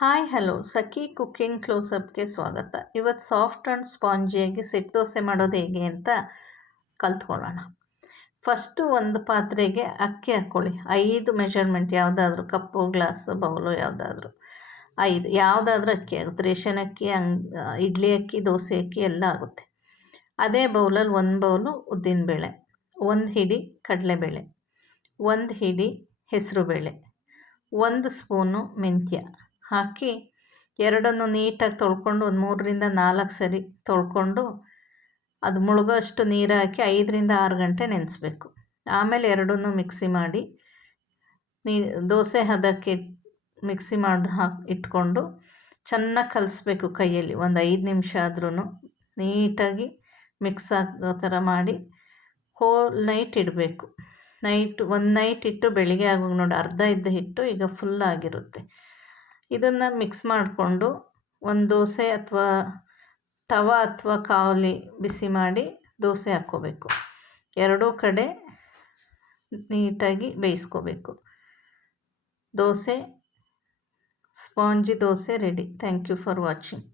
Hi hello ಸಖಿ cooking ಕ್ಲೋಸಪ್ಗೆ ಸ್ವಾಗತ. ಇವತ್ತು soft and ಸ್ಪಾಂಜಿಯಾಗಿ set dosa ಮಾಡೋದು ಹೇಗೆ ಅಂತ ಕಲ್ತ್ಕೊಳ್ಳೋಣ. ಫಸ್ಟು ಒಂದು ಪಾತ್ರೆಗೆ ಅಕ್ಕಿ ಹಾಕ್ಕೊಳ್ಳಿ. 5 ಮೆಷರ್ಮೆಂಟ್ ಯಾವುದಾದ್ರೂ, ಕಪ್ಪು, ಗ್ಲಾಸು, ಬೌಲು ಯಾವುದಾದ್ರೂ 5 ಯಾವುದಾದ್ರೂ ಅಕ್ಕಿ ಆಗುತ್ತೆ. ರೇಷನ್ ಅಕ್ಕಿ, ಇಡ್ಲಿ ಅಕ್ಕಿ, ದೋಸೆ ಅಕ್ಕಿ ಎಲ್ಲ ಆಗುತ್ತೆ. ಅದೇ ಬೌಲಲ್ಲಿ 1 ಬೌಲು ಉದ್ದಿನಬೇಳೆ, 1 ಹಿಡಿ ಕಡಲೆಬೇಳೆ, 1 ಹಿಡಿ ಹೆಸರುಬೇಳೆ, 1 ಸ್ಪೂನು ಮೆಂತ್ಯ ಹಾಕಿ ಎರಡನ್ನು ನೀಟಾಗಿ ತೊಳ್ಕೊಂಡು ಒಂದು 3ರಿಂದ 4 ಸರಿ ತೊಳ್ಕೊಂಡು ಅದು ಮುಳುಗೋಷ್ಟು ನೀರು ಹಾಕಿ 5ರಿಂದ 6 ಗಂಟೆ ನೆನೆಸ್ಬೇಕು. ಆಮೇಲೆ ಎರಡನ್ನೂ ಮಿಕ್ಸಿ ಮಾಡಿ ದೋಸೆ ಹದಕ್ಕೆ ಮಿಕ್ಸಿ ಮಾಡಿ ಇಟ್ಕೊಂಡು ಚೆನ್ನಾಗಿ ಕಲಿಸ್ಬೇಕು ಕೈಯಲ್ಲಿ. ಒಂದು 5 ನಿಮಿಷ ಆದ್ರೂ ನೀಟಾಗಿ ಮಿಕ್ಸ್ ಆಗೋ ಥರ ಮಾಡಿ ಹೋಲ್ ನೈಟ್ ಇಡಬೇಕು. ಒಂದು ನೈಟ್ ಇಟ್ಟು ಬೆಳಿಗ್ಗೆ ಆಗುವಾಗ ನೋಡಿ ಅರ್ಧ ಇದ್ದ ಹಿಟ್ಟು ಈಗ ಫುಲ್ ಆಗಿರುತ್ತೆ. ಇದನ್ನು ಮಿಕ್ಸ್ ಮಾಡಿಕೊಂಡು ಒಂದು ದೋಸೆ ಅಥವಾ ತವ ಅಥವಾ ಕಾವಲಿ ಬಿಸಿ ಮಾಡಿ ದೋಸೆ ಹಾಕ್ಕೋಬೇಕು. ಎರಡೂ ಕಡೆ ನೀಟಾಗಿ ಬೇಯಿಸ್ಕೋಬೇಕು. Dosa spongy dosa ready. Thank you for watching.